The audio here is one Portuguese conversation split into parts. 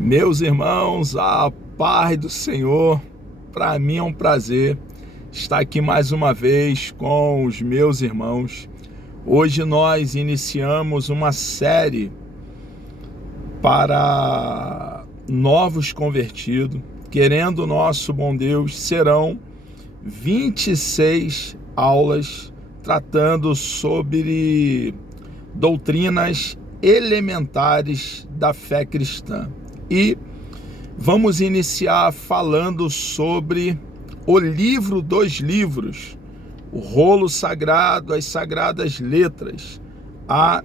Meus irmãos, a paz do Senhor, para mim é um prazer estar aqui mais uma vez com os meus irmãos. Hoje nós iniciamos uma série para novos convertidos. Querendo o nosso bom Deus, serão 26 aulas tratando sobre doutrinas elementares da fé cristã. E vamos iniciar falando sobre o livro dos livros, o rolo sagrado, as sagradas letras, a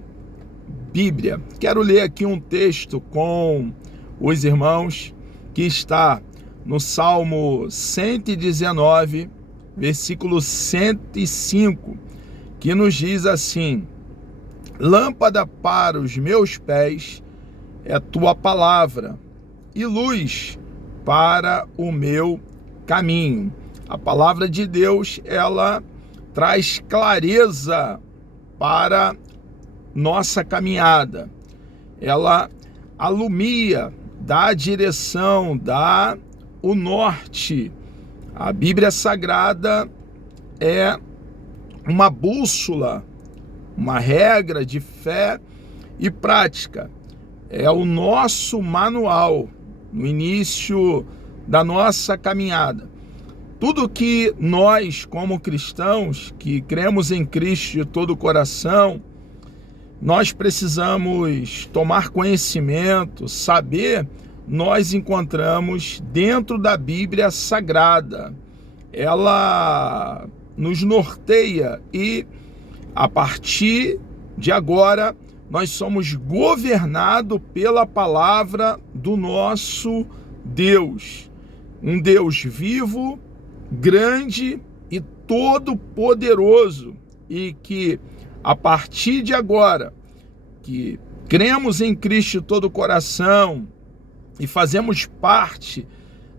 Bíblia. Quero ler aqui um texto com os irmãos que está no Salmo 119, versículo 105, que nos diz assim: lâmpada para os meus pés é tua palavra e luz para o meu caminho. A palavra de Deus, ela traz clareza para nossa caminhada. Ela alumia, dá direção, dá o norte. A Bíblia Sagrada é uma bússola, uma regra de fé e prática. É o nosso manual no início da nossa caminhada. Tudo que nós, como cristãos, que cremos em Cristo de todo o coração, nós precisamos tomar conhecimento, saber, nós encontramos dentro da Bíblia Sagrada. Ela nos norteia e, a partir de agora, nós somos governados pela palavra do nosso Deus. Um Deus vivo, grande e todo-poderoso. E que, a partir de agora, que cremos em Cristo de todo o coração e fazemos parte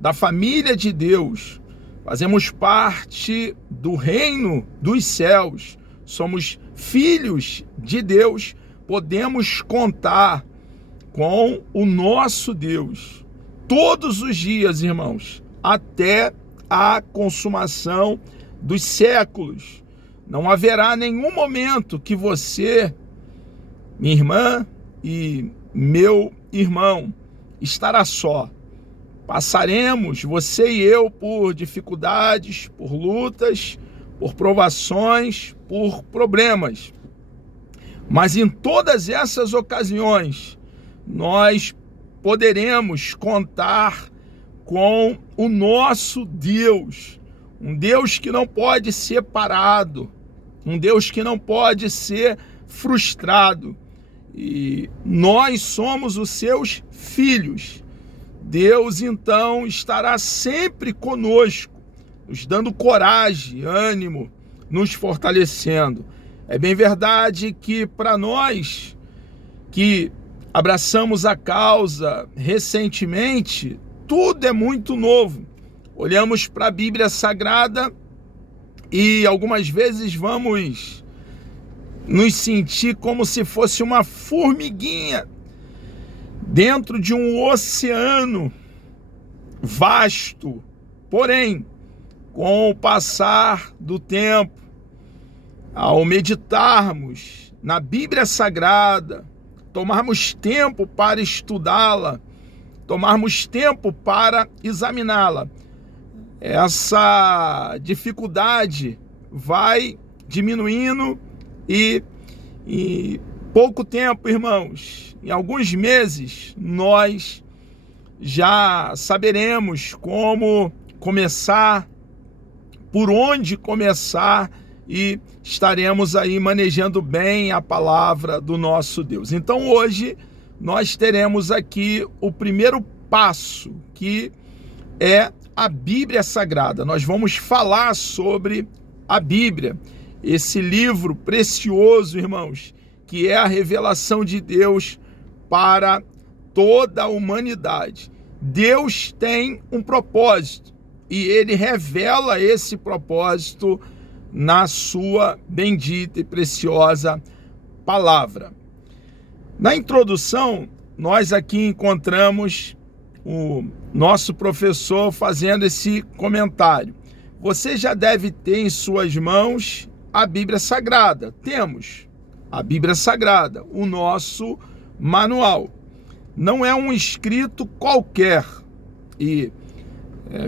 da família de Deus, fazemos parte do reino dos céus, somos filhos de Deus, podemos contar com o nosso Deus todos os dias, irmãos, até a consumação dos séculos. Não haverá nenhum momento que você, minha irmã e meu irmão, estará só. Passaremos, você e eu, por dificuldades, por lutas, por provações, por problemas. Mas em todas essas ocasiões, nós poderemos contar com o nosso Deus, um Deus que não pode ser parado, um Deus que não pode ser frustrado. E nós somos os seus filhos. Deus, então, estará sempre conosco, nos dando coragem, ânimo, nos fortalecendo. É bem verdade que para nós que abraçamos a causa recentemente, tudo é muito novo. Olhamos para a Bíblia Sagrada e algumas vezes vamos nos sentir como se fosse uma formiguinha dentro de um oceano vasto. Porém, com o passar do tempo, ao meditarmos na Bíblia Sagrada, tomarmos tempo para estudá-la, tomarmos tempo para examiná-la, essa dificuldade vai diminuindo e em pouco tempo, irmãos, em alguns meses, nós já saberemos como começar, por onde começar, e estaremos aí manejando bem a palavra do nosso Deus. Então hoje nós teremos aqui o primeiro passo, que é a Bíblia Sagrada. Nós vamos falar sobre a Bíblia, esse livro precioso, irmãos, que é a revelação de Deus para toda a humanidade. Deus tem um propósito e Ele revela esse propósito na sua bendita e preciosa palavra. Na introdução, nós aqui encontramos o nosso professor fazendo esse comentário. Você já deve ter em suas mãos a Bíblia Sagrada. Temos a Bíblia Sagrada, o nosso manual. Não é um escrito qualquer. E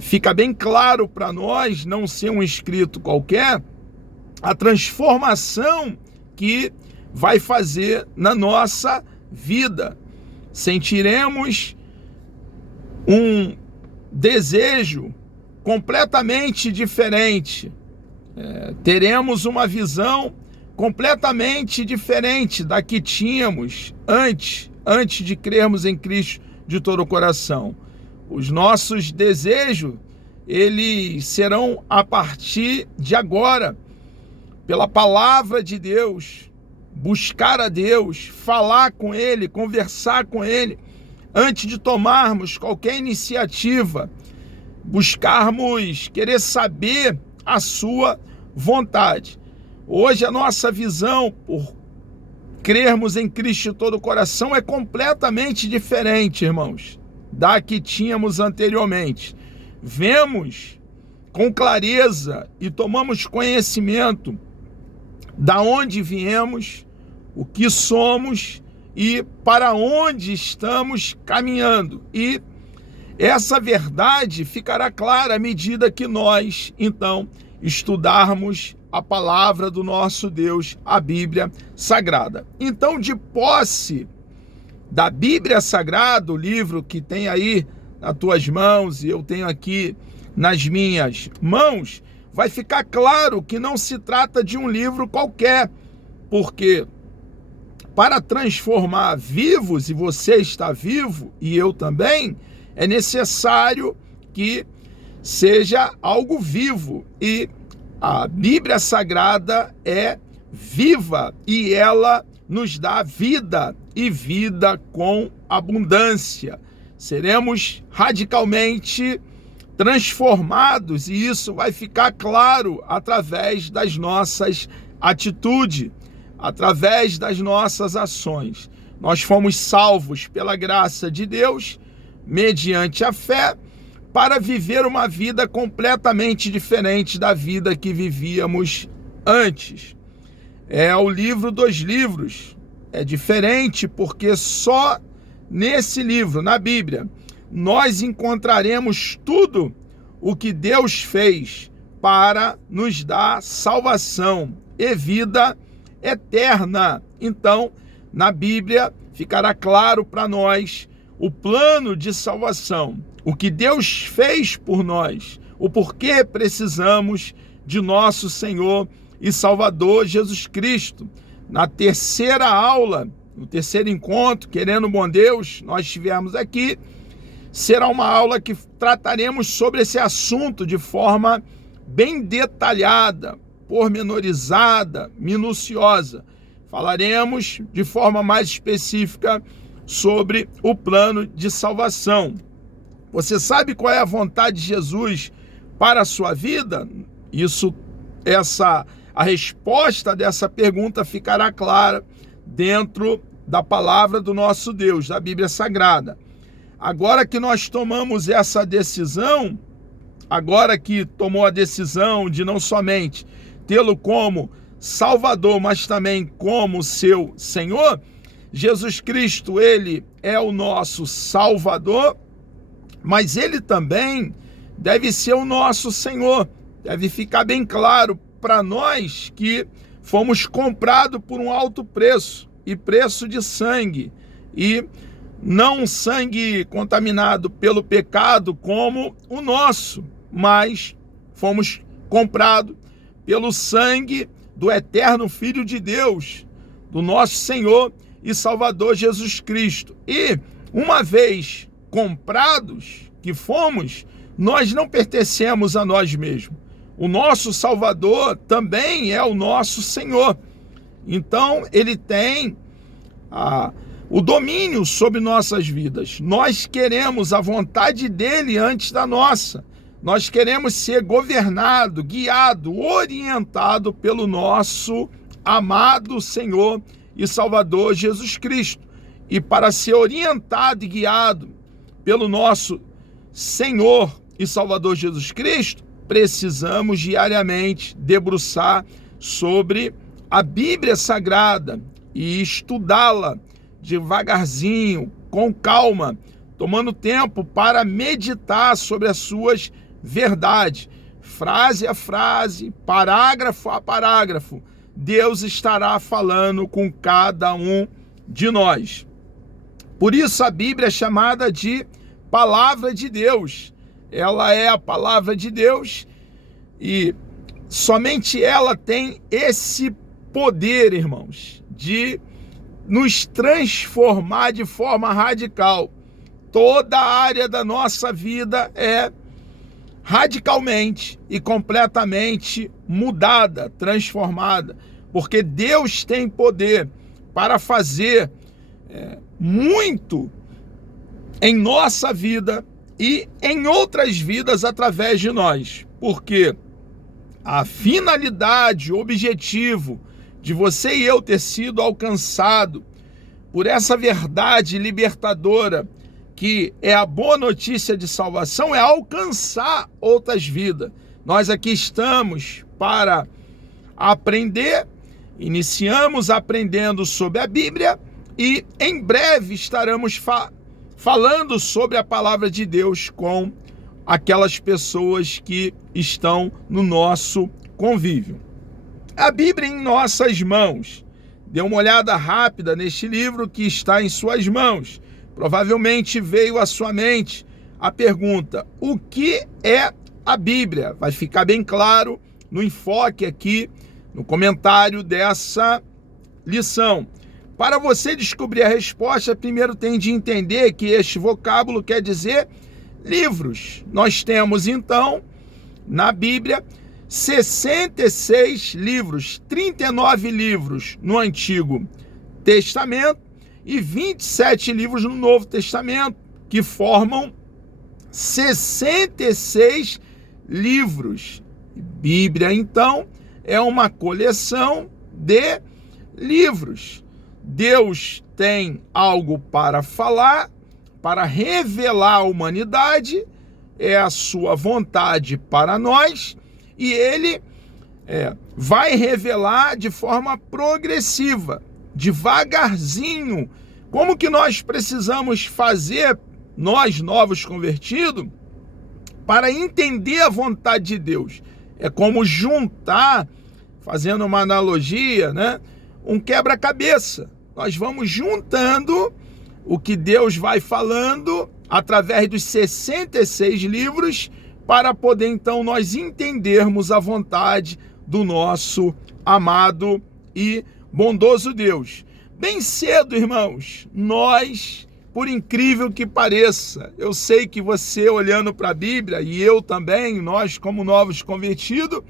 fica bem claro para nós, não ser um escrito qualquer, a transformação que vai fazer na nossa vida. Sentiremos um desejo completamente diferente. Teremos uma visão completamente diferente da que tínhamos antes de crermos em Cristo de todo o coração. Os nossos desejos, eles serão a partir de agora, pela palavra de Deus, buscar a Deus, falar com Ele, conversar com Ele, antes de tomarmos qualquer iniciativa, buscarmos querer saber a sua vontade. Hoje a nossa visão, por crermos em Cristo de todo o coração, é completamente diferente, irmãos, da que tínhamos anteriormente. Vemos com clareza e tomamos conhecimento da onde viemos, o que somos e para onde estamos caminhando. E essa verdade ficará clara à medida que nós, então, estudarmos a palavra do nosso Deus, a Bíblia Sagrada. Então, de posse da Bíblia Sagrada, o livro que tem aí nas tuas mãos e eu tenho aqui nas minhas mãos, vai ficar claro que não se trata de um livro qualquer, porque para transformar vivos, e você está vivo e eu também, é necessário que seja algo vivo. E a Bíblia Sagrada é viva e ela nos dá vida e vida com abundância. Seremos radicalmente transformados e isso vai ficar claro através das nossas atitudes, através das nossas ações. Nós fomos salvos pela graça de Deus, mediante a fé, para viver uma vida completamente diferente da vida que vivíamos antes. É o livro dos livros. É diferente porque só nesse livro, na Bíblia, nós encontraremos tudo o que Deus fez para nos dar salvação e vida eterna. Então, na Bíblia ficará claro para nós o plano de salvação, o que Deus fez por nós, o porquê precisamos de nosso Senhor e Salvador Jesus Cristo. Na terceira aula, no terceiro encontro, querendo bom Deus, nós estivemos aqui, será uma aula que trataremos sobre esse assunto de forma bem detalhada, pormenorizada, minuciosa. Falaremos de forma mais específica sobre o plano de salvação. Você sabe qual é a vontade de Jesus para a sua vida? A resposta dessa pergunta ficará clara dentro da palavra do nosso Deus, da Bíblia Sagrada. Agora que nós tomamos essa decisão, agora que tomou a decisão de não somente tê-lo como Salvador, mas também como seu Senhor, Jesus Cristo, ele é o nosso Salvador, mas ele também deve ser o nosso Senhor. Deve ficar bem claro para nós que fomos comprados por um alto preço, e preço de sangue, e não sangue contaminado pelo pecado como o nosso, mas fomos comprados pelo sangue do eterno Filho de Deus, do nosso Senhor e Salvador Jesus Cristo. E uma vez comprados que fomos, nós não pertencemos a nós mesmos. O nosso Salvador também é o nosso Senhor. Então, ele tem o domínio sobre nossas vidas. Nós queremos a vontade dele antes da nossa. Nós queremos ser governado, guiado, orientado pelo nosso amado Senhor e Salvador Jesus Cristo. E para ser orientado e guiado pelo nosso Senhor e Salvador Jesus Cristo, precisamos diariamente debruçar sobre a Bíblia Sagrada e estudá-la devagarzinho, com calma, tomando tempo para meditar sobre as suas verdades. Frase a frase, parágrafo a parágrafo, Deus estará falando com cada um de nós. Por isso a Bíblia é chamada de Palavra de Deus. Ela é a Palavra de Deus e somente ela tem esse poder, irmãos, de nos transformar de forma radical. Toda a área da nossa vida é radicalmente e completamente mudada, transformada, porque Deus tem poder para fazer muito em nossa vida e em outras vidas através de nós, porque a finalidade, o objetivo de você e eu ter sido alcançado por essa verdade libertadora que é a boa notícia de salvação, é alcançar outras vidas. Nós aqui estamos para aprender, iniciamos aprendendo sobre a Bíblia e em breve estaremos falando sobre a palavra de Deus com aquelas pessoas que estão no nosso convívio. A Bíblia em nossas mãos. Dê uma olhada rápida neste livro que está em suas mãos. Provavelmente veio à sua mente a pergunta: o que é a Bíblia? Vai ficar bem claro no enfoque aqui, no comentário dessa lição. Para você descobrir a resposta, primeiro tem de entender que este vocábulo quer dizer livros. Nós temos então na Bíblia 66 livros, 39 livros no Antigo Testamento e 27 livros no Novo Testamento, que formam 66 livros. Bíblia, então, é uma coleção de livros. Deus tem algo para falar, para revelar à humanidade, é a sua vontade para nós, e ele vai revelar de forma progressiva, devagarzinho. Como que nós precisamos fazer, nós novos convertidos, para entender a vontade de Deus? É como juntar, fazendo uma analogia, né, um quebra-cabeça. Nós vamos juntando o que Deus vai falando através dos 66 livros para poder então nós entendermos a vontade do nosso amado e bondoso Deus. Bem cedo, irmãos, nós, por incrível que pareça, eu sei que você olhando para a Bíblia, e eu também, nós como novos convertidos,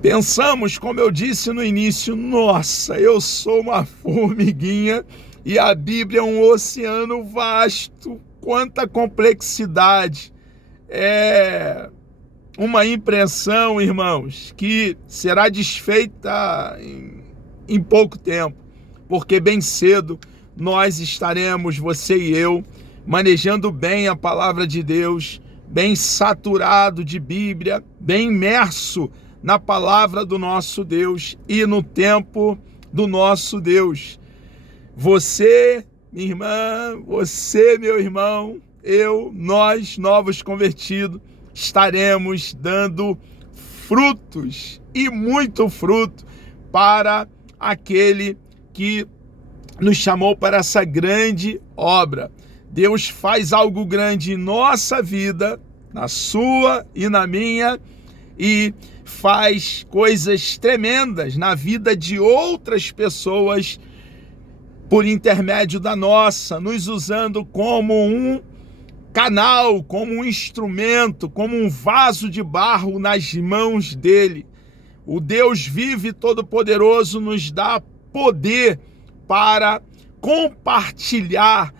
pensamos, como eu disse no início, nossa, eu sou uma formiguinha e a Bíblia é um oceano vasto, quanta complexidade. É uma impressão, irmãos, que será desfeita em pouco tempo, porque bem cedo nós estaremos, você e eu, manejando bem a palavra de Deus, bem saturado de Bíblia, bem imerso na palavra do nosso Deus e no tempo do nosso Deus. Você, minha irmã, você, meu irmão, eu, nós, novos convertidos, estaremos dando frutos e muito fruto para aquele que nos chamou para essa grande obra. Deus faz algo grande em nossa vida, na sua e na minha, e faz coisas tremendas na vida de outras pessoas por intermédio da nossa, nos usando como um canal, como um instrumento, como um vaso de barro nas mãos dele. O Deus vivo e todo-poderoso nos dá poder para compartilhar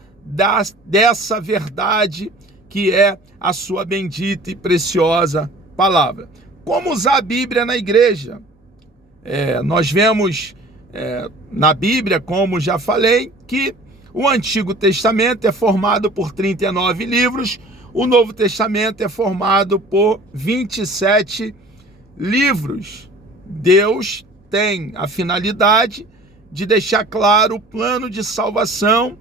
dessa verdade que é a sua bendita e preciosa palavra. Como usar a Bíblia na igreja? Nós vemos na Bíblia, como já falei, que O Antigo Testamento é formado por 39 livros, o Novo Testamento é formado por 27 livros. Deus tem a finalidade de deixar claro o plano de salvação,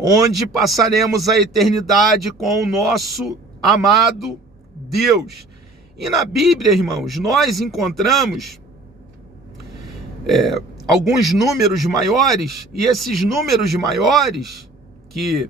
onde passaremos a eternidade com o nosso amado Deus. E na Bíblia, irmãos, nós encontramos alguns números maiores, e esses números maiores que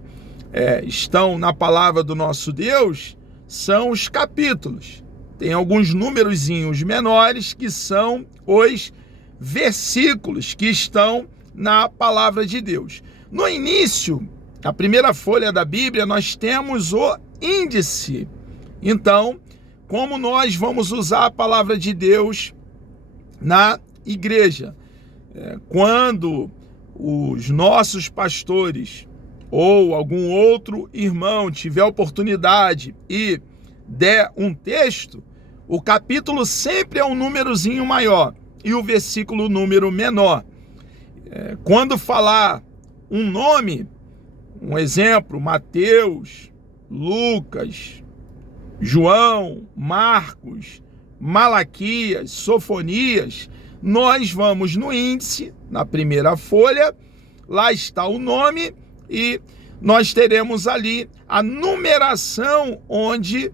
estão na palavra do nosso Deus são os capítulos. Tem alguns númerozinhos menores que são os versículos que estão na palavra de Deus. No início, a primeira folha da Bíblia, nós temos o índice. Então, como nós vamos usar a palavra de Deus na igreja? Quando os nossos pastores ou algum outro irmão tiver oportunidade e der um texto, o capítulo sempre é um númerozinho maior e o versículo número menor. Quando falar um nome, um exemplo, Mateus, Lucas, João, Marcos, Malaquias, Sofonias, nós vamos no índice, na primeira folha, lá está o nome e nós teremos ali a numeração onde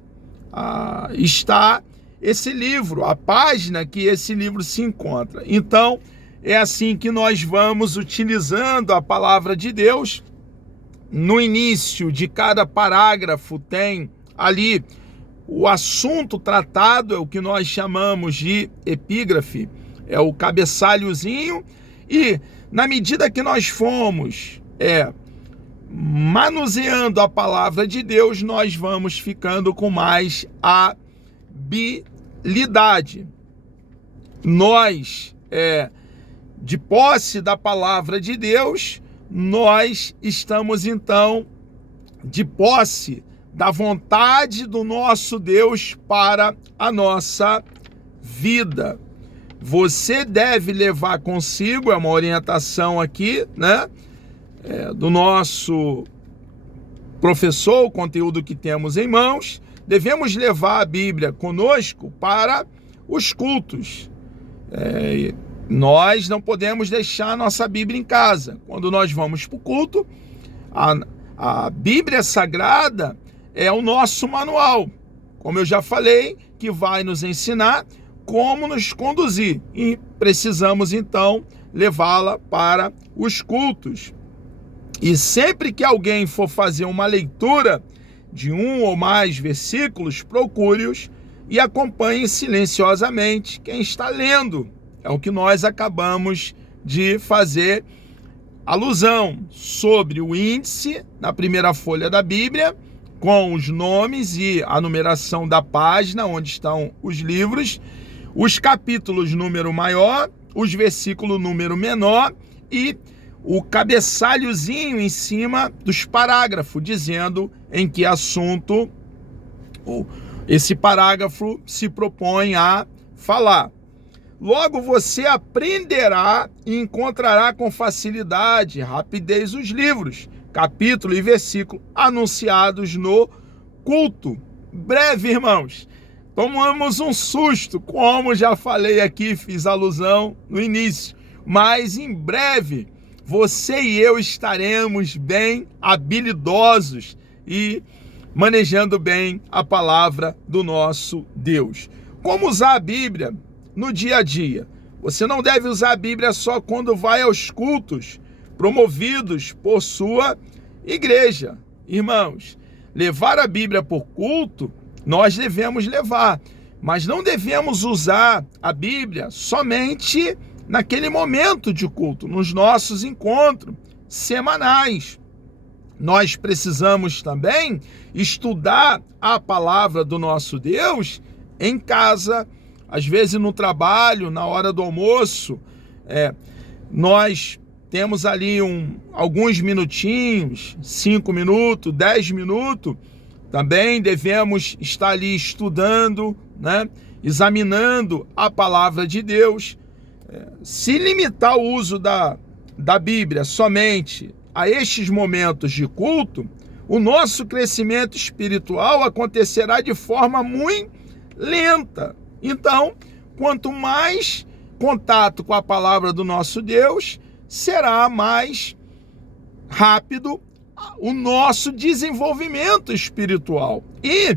está esse livro, a página que esse livro se encontra. Então, é assim que nós vamos utilizando a palavra de Deus. No início de cada parágrafo tem ali o assunto tratado, é o que nós chamamos de epígrafe, é o cabeçalhozinho, e na medida que nós fomos manuseando a palavra de Deus, nós vamos ficando com mais habilidade. Nós, de posse da palavra de Deus, nós estamos então de posse da vontade do nosso Deus para a nossa vida. Você deve levar consigo, é uma orientação aqui, né, do nosso professor, o conteúdo que temos em mãos. Devemos levar a Bíblia conosco para os cultos. Nós não podemos deixar a nossa Bíblia em casa. Quando nós vamos para o culto, a Bíblia Sagrada é o nosso manual, como eu já falei, que vai nos ensinar como nos conduzir. E precisamos, então, levá-la para os cultos. E sempre que alguém for fazer uma leitura de um ou mais versículos, procure-os e acompanhe silenciosamente quem está lendo. É o que nós acabamos de fazer alusão sobre o índice na primeira folha da Bíblia, com os nomes e a numeração da página onde estão os livros, os capítulos número maior, os versículos número menor e o cabeçalhozinho em cima dos parágrafos, dizendo em que assunto esse parágrafo se propõe a falar. Logo você aprenderá e encontrará com facilidade, rapidez os livros, capítulo e versículo anunciados no culto. Breve, irmãos, tomamos um susto, como já falei aqui, fiz alusão no início, mas em breve você e eu estaremos bem habilidosos e manejando bem a palavra do nosso Deus. Como usar a Bíblia no dia a dia? Você não deve usar a Bíblia só quando vai aos cultos promovidos por sua igreja. Irmãos, levar a Bíblia por culto, nós devemos levar, mas não devemos usar a Bíblia somente naquele momento de culto, nos nossos encontros semanais. Nós precisamos também estudar a palavra do nosso Deus em casa, às vezes no trabalho, na hora do almoço. Nós temos ali alguns minutinhos, 5 minutos, 10 minutos, também devemos estar ali estudando, né? Examinando a palavra de Deus. Se limitar o uso da Bíblia somente a estes momentos de culto, o nosso crescimento espiritual acontecerá de forma muito lenta. Então, quanto mais contato com a palavra do nosso Deus, será mais rápido o nosso desenvolvimento espiritual. E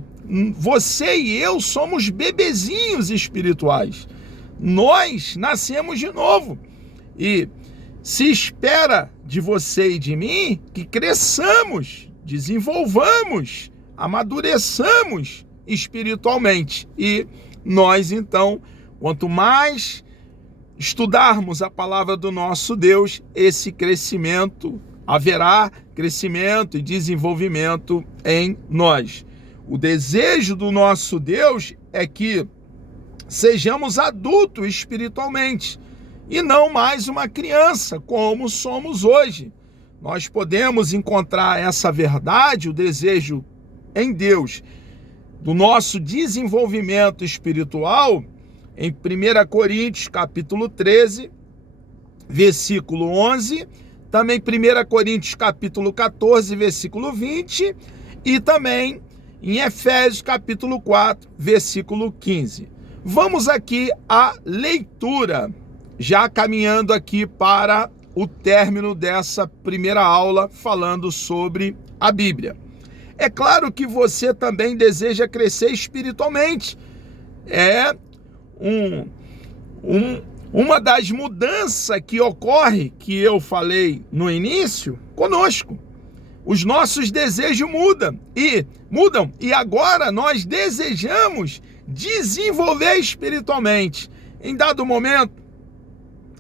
você e eu somos bebezinhos espirituais. Nós nascemos de novo. E se espera de você e de mim que cresçamos, desenvolvamos, amadureçamos espiritualmente. E nós, então, quanto mais estudarmos a palavra do nosso Deus, esse crescimento, haverá crescimento e desenvolvimento em nós. O desejo do nosso Deus é que sejamos adultos espiritualmente e não mais uma criança como somos hoje. Nós podemos encontrar essa verdade, o desejo em Deus do nosso desenvolvimento espiritual em 1 Coríntios capítulo 13, versículo 11, também 1 Coríntios capítulo 14, versículo 20 e também em Efésios capítulo 4, versículo 15. Vamos aqui à leitura, já caminhando aqui para o término dessa primeira aula falando sobre a Bíblia. É claro que você também deseja crescer espiritualmente. É uma das mudanças que ocorre, que eu falei no início, conosco. Os nossos desejos mudam e agora nós desejamos desenvolver espiritualmente. Em dado momento,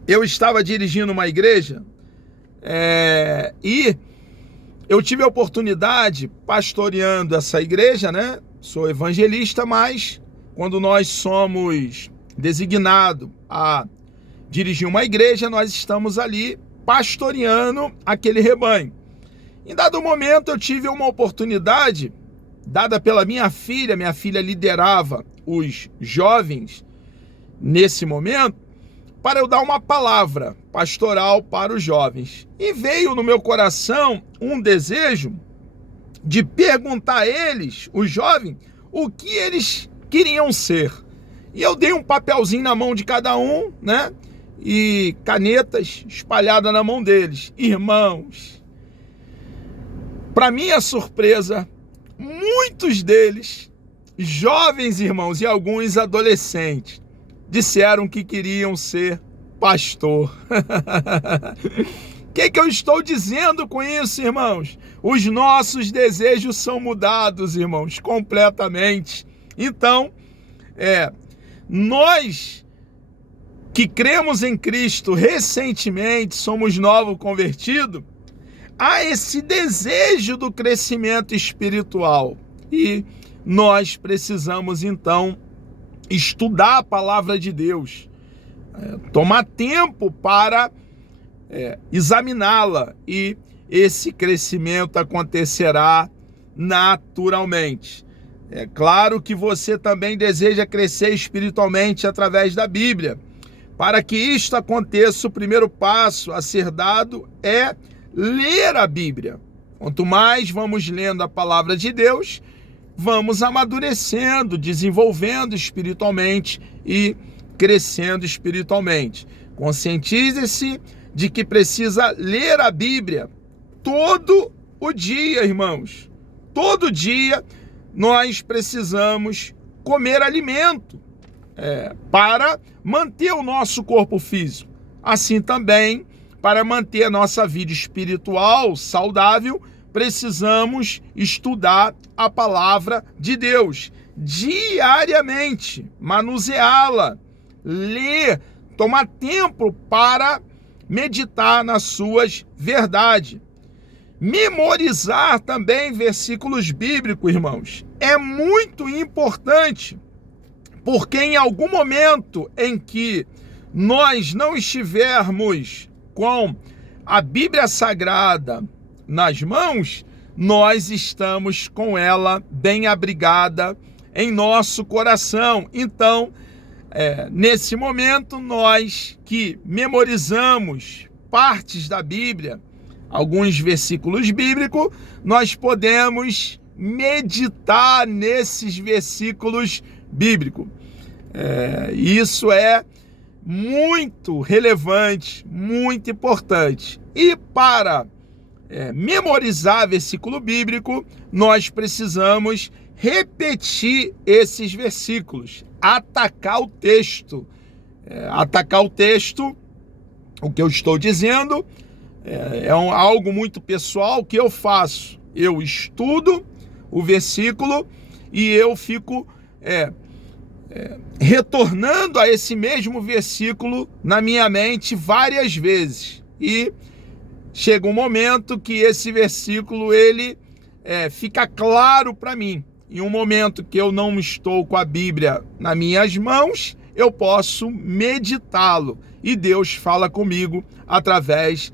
eu estava dirigindo uma igreja e eu tive a oportunidade, pastoreando essa igreja, né? Sou evangelista, mas quando nós somos designados a dirigir uma igreja, nós estamos ali pastoreando aquele rebanho. Em dado momento, eu tive uma oportunidade, dada pela minha filha liderava os jovens nesse momento, para eu dar uma palavra pastoral para os jovens. E veio no meu coração um desejo de perguntar a eles, os jovens, o que eles queriam ser. E eu dei um papelzinho na mão de cada um, né? E canetas espalhadas na mão deles. Irmãos, para minha surpresa, muitos deles, jovens irmãos e alguns adolescentes, disseram que queriam ser pastor. O que eu estou dizendo com isso, irmãos? Os nossos desejos são mudados, irmãos, completamente. Então, nós que cremos em Cristo recentemente, somos novos convertidos, há esse desejo do crescimento espiritual. E nós precisamos, então, estudar a palavra de Deus, tomar tempo para examiná-la, e esse crescimento acontecerá naturalmente. É claro que você também deseja crescer espiritualmente através da Bíblia. Para que isto aconteça, o primeiro passo a ser dado é ler a Bíblia. Quanto mais vamos lendo a palavra de Deus, vamos amadurecendo, desenvolvendo espiritualmente e crescendo espiritualmente. Conscientize-se de que precisa ler a Bíblia todo o dia, irmãos. Todo dia nós precisamos comer alimento para manter o nosso corpo físico. Assim também, para manter a nossa vida espiritual saudável, precisamos estudar a palavra de Deus diariamente, manuseá-la, ler, tomar tempo para meditar nas suas verdades. Memorizar também versículos bíblicos, irmãos, é muito importante, porque em algum momento em que nós não estivermos com a Bíblia Sagrada nas mãos, nós estamos com ela bem abrigada em nosso coração. Então, nesse momento, nós que memorizamos partes da Bíblia, alguns versículos bíblicos, nós podemos meditar nesses versículos bíblicos. Isso é muito relevante, muito importante. E para memorizar versículo bíblico, nós precisamos repetir esses versículos, atacar o texto. Atacar o texto, o que eu estou dizendo, algo muito pessoal que eu faço. Eu estudo o versículo e eu fico retornando a esse mesmo versículo na minha mente várias vezes. E chega um momento que esse versículo ele fica claro para mim. Em um momento que eu não estou com a Bíblia nas minhas mãos, eu posso meditá-lo. E Deus fala comigo através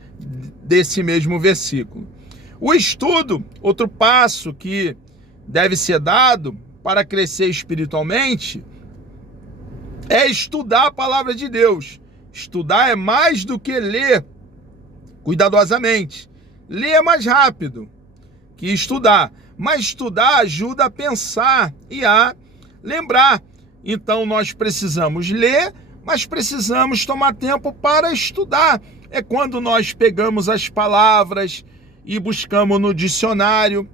desse mesmo versículo. O estudo, outro passo que deve ser dado para crescer espiritualmente, é estudar a palavra de Deus. Estudar é mais do que ler cuidadosamente. Ler é mais rápido que estudar, mas estudar ajuda a pensar e a lembrar. Então nós precisamos ler, mas precisamos tomar tempo para estudar. É quando nós pegamos as palavras e buscamos no dicionário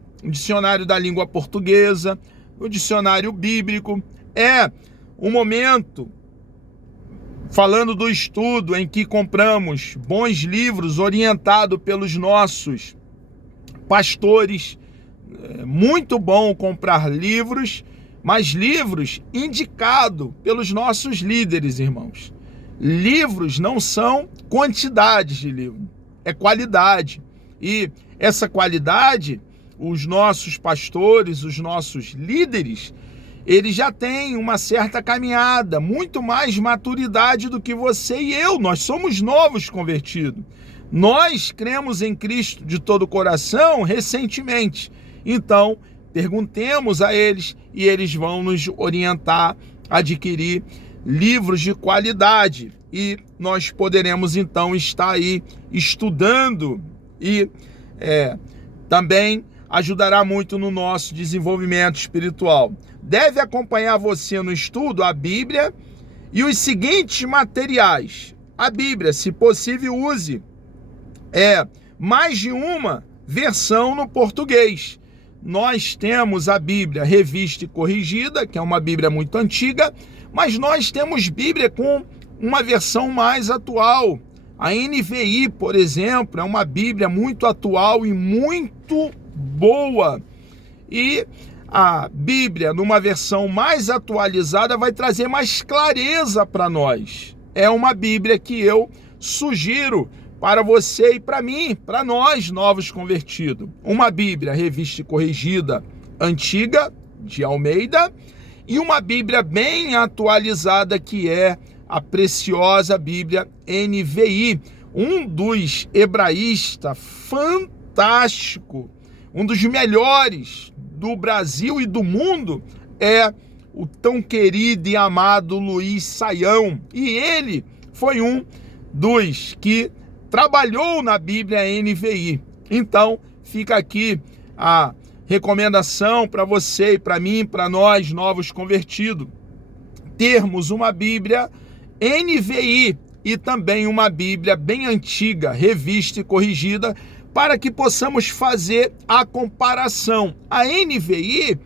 da língua portuguesa, no dicionário bíblico. É um momento, falando do estudo, em que compramos bons livros orientados pelos nossos pastores. É muito bom comprar livros, mas livros indicados pelos nossos líderes, irmãos. Livros não são quantidades de livro, é qualidade. E essa qualidade, os nossos pastores, os nossos líderes, eles já têm uma certa caminhada, muito mais maturidade do que você e eu. Nós somos novos convertidos. Nós cremos em Cristo de todo o coração recentemente. Então, perguntemos a eles e eles vão nos orientar a adquirir livros de qualidade. E nós poderemos então estar aí estudando e também ajudará muito no nosso desenvolvimento espiritual. Deve acompanhar você no estudo a Bíblia e os seguintes materiais. A Bíblia, se possível, use mais de uma versão no português. Nós temos a Bíblia Revista e Corrigida, que é uma Bíblia muito antiga, mas nós temos Bíblia com uma versão mais atual. A NVI, por exemplo, é uma Bíblia muito atual e muito boa. E a Bíblia, numa versão mais atualizada, vai trazer mais clareza para nós. É uma Bíblia que eu sugiro para você e para mim, para nós novos convertidos. Uma Bíblia Revista e Corrigida antiga, de Almeida, e uma Bíblia bem atualizada, que é a preciosa Bíblia NVI. Um dos hebraístas fantástico, um dos melhores do Brasil e do mundo, é o tão querido e amado Luiz Saião. E ele foi um dos que trabalhou na Bíblia NVI. Então, fica aqui a recomendação para você e para mim, para nós novos convertidos, termos uma Bíblia NVI e também uma Bíblia bem antiga, revista e corrigida, para que possamos fazer a comparação. A NVI,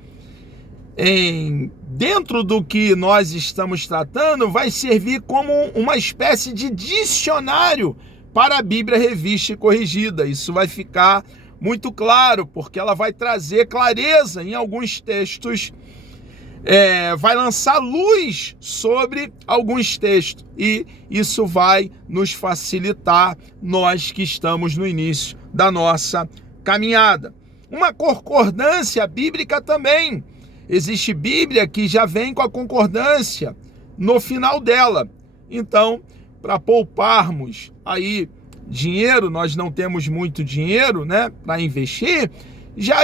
dentro do que nós estamos tratando, vai servir como uma espécie de dicionário para a Bíblia Revista e Corrigida. Isso vai ficar muito claro, porque ela vai trazer clareza em alguns textos, vai lançar luz sobre alguns textos, e isso vai nos facilitar, nós que estamos no início da nossa caminhada. Uma concordância bíblica também. Existe Bíblia que já vem com a concordância no final dela. Então, para pouparmos aí dinheiro, nós não temos muito dinheiro, né, para investir, já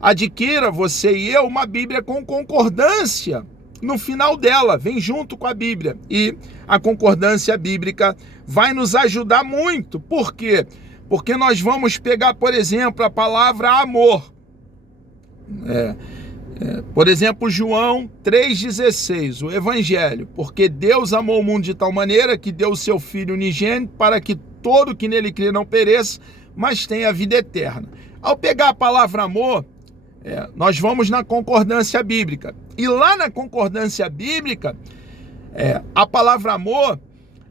adquira você e eu uma Bíblia com concordância no final dela, vem junto com a Bíblia. E a concordância bíblica vai nos ajudar muito. Por quê? Porque nós vamos pegar, por exemplo, a palavra amor. Por exemplo, João 3,16, o Evangelho. Porque Deus amou o mundo de tal maneira que deu o seu Filho unigênito para que todo que nele crê não pereça, mas tenha a vida eterna. Ao pegar a palavra amor, nós vamos na concordância bíblica. E lá na concordância bíblica, a palavra amor,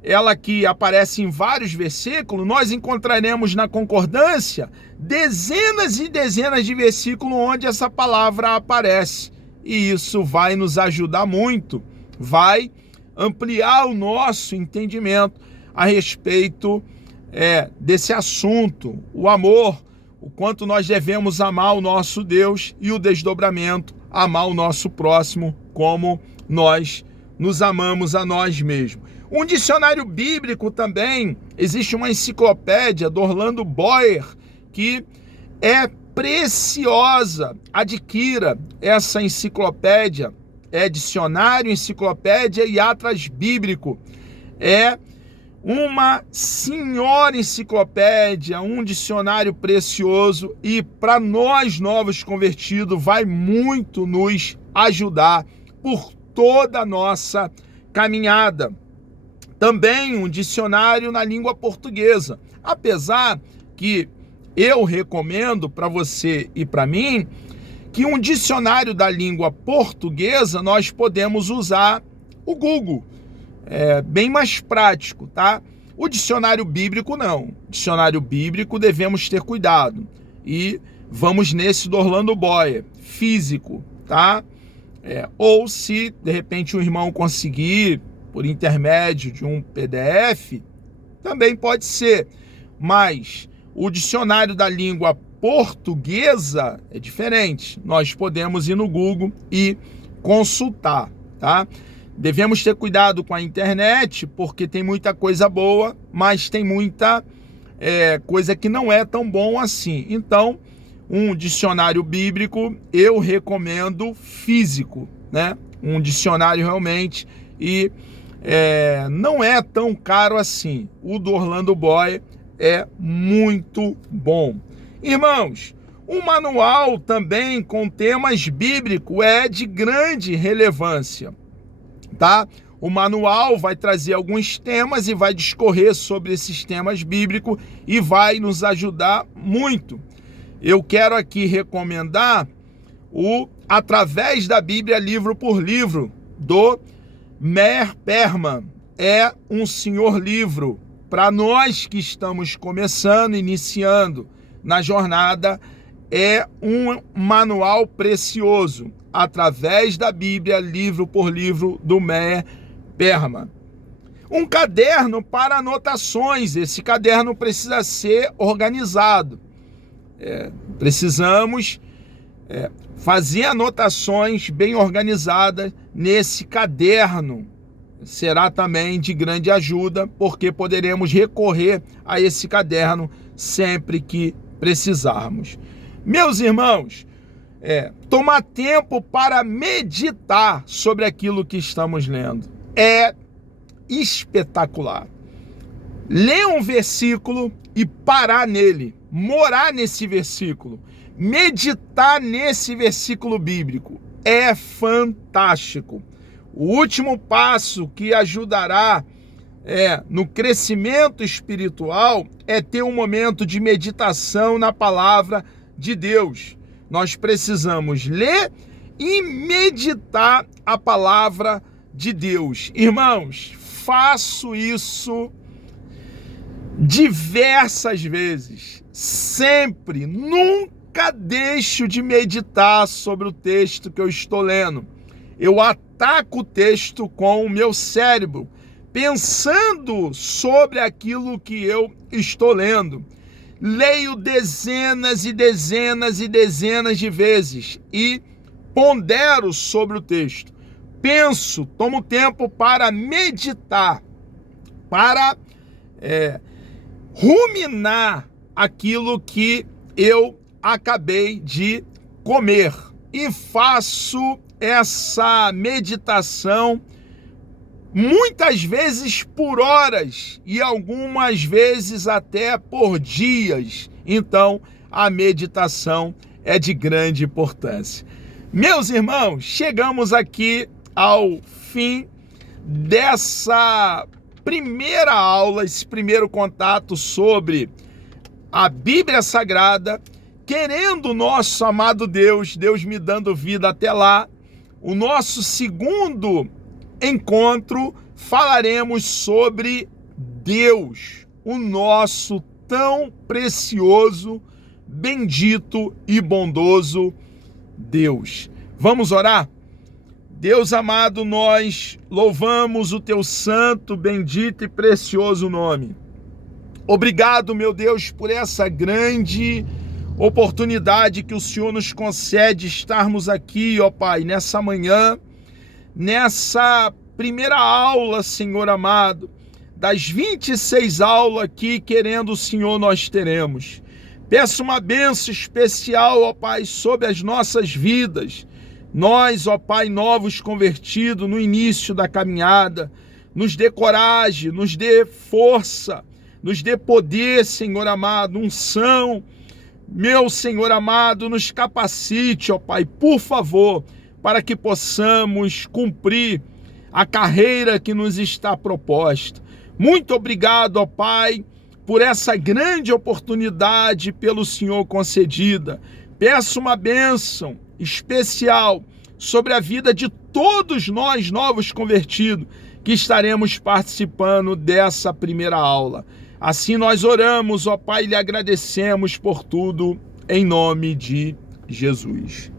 ela que aparece em vários versículos, nós encontraremos na concordância dezenas e dezenas de versículos onde essa palavra aparece. E isso vai nos ajudar muito, vai ampliar o nosso entendimento a respeito desse assunto, o amor, o quanto nós devemos amar o nosso Deus e o desdobramento, amar o nosso próximo como nós nos amamos a nós mesmos. Um dicionário bíblico também, existe uma enciclopédia do Orlando Boyer, que é preciosa. Adquira essa enciclopédia, dicionário, enciclopédia e atlas bíblico. É uma senhora enciclopédia, um dicionário precioso e para nós novos convertidos vai muito nos ajudar por toda a nossa caminhada. Também um dicionário na língua portuguesa, apesar que eu recomendo para você e para mim que um dicionário da língua portuguesa nós podemos usar o Google, é bem mais prático, tá? O dicionário bíblico não, dicionário bíblico devemos ter cuidado e vamos nesse do Orlando Boyer, físico, tá? Ou se de repente o irmão conseguir por intermédio de um PDF, também pode ser. Mas o dicionário da língua portuguesa é diferente. Nós podemos ir no Google e consultar, tá? Devemos ter cuidado com a internet, porque tem muita coisa boa, mas tem muita coisa que não é tão bom assim. Então, um dicionário bíblico, eu recomendo físico, né? Um dicionário realmente e não é tão caro assim. O do Orlando Boyer é muito bom. Irmãos, um manual também com temas bíblicos é de grande relevância, tá? O manual vai trazer alguns temas e vai discorrer sobre esses temas bíblicos e vai nos ajudar muito. Eu quero aqui recomendar o Através da Bíblia, livro por livro, do Meir Perman. É um senhor livro para nós que estamos começando, iniciando na jornada. É um manual precioso, Através da Bíblia, livro por livro, do Meir Perman. Um caderno para anotações. Esse caderno precisa ser organizado. Precisamos fazer anotações bem organizadas nesse caderno. Será também de grande ajuda, porque poderemos recorrer a esse caderno sempre que precisarmos. Meus irmãos, tomar tempo para meditar sobre aquilo que estamos lendo é espetacular. Ler um versículo e parar nele, morar nesse versículo, meditar nesse versículo bíblico é fantástico. O último passo que ajudará no crescimento espiritual é ter um momento de meditação na palavra de Deus. Nós precisamos ler e meditar a palavra de Deus. Irmãos, faço isso diversas vezes, sempre, nunca deixo de meditar sobre o texto que eu estou lendo. Eu ataco o texto com o meu cérebro, pensando sobre aquilo que eu estou lendo. Leio dezenas e dezenas e dezenas de vezes e pondero sobre o texto. Penso, tomo tempo para meditar, para ruminar aquilo que eu acabei de comer. E faço essa meditação muitas vezes por horas e algumas vezes até por dias. Então, a meditação é de grande importância. Meus irmãos, chegamos aqui ao fim dessa primeira aula, esse primeiro contato sobre a Bíblia Sagrada, querendo o nosso amado Deus me dando vida até lá. O nosso segundo encontro, falaremos sobre Deus, o nosso tão precioso, bendito e bondoso Deus. Vamos orar? Deus amado, nós louvamos o teu santo, bendito e precioso nome. Obrigado, meu Deus, por essa grande oportunidade que o Senhor nos concede estarmos aqui, ó Pai, nessa manhã, nessa primeira aula, Senhor amado, das 26 aulas que, querendo o Senhor, nós teremos. Peço uma bênção especial, ó Pai, sobre as nossas vidas. Nós, ó Pai, novos convertidos no início da caminhada, nos dê coragem, nos dê força, nos dê poder, Senhor amado, unção. Meu Senhor amado, nos capacite, ó Pai, por favor, para que possamos cumprir a carreira que nos está proposta. Muito obrigado, ó Pai, por essa grande oportunidade pelo Senhor concedida. Peço uma bênção especial sobre a vida de todos nós novos convertidos que estaremos participando dessa primeira aula. Assim nós oramos, ó Pai, e lhe agradecemos por tudo, em nome de Jesus.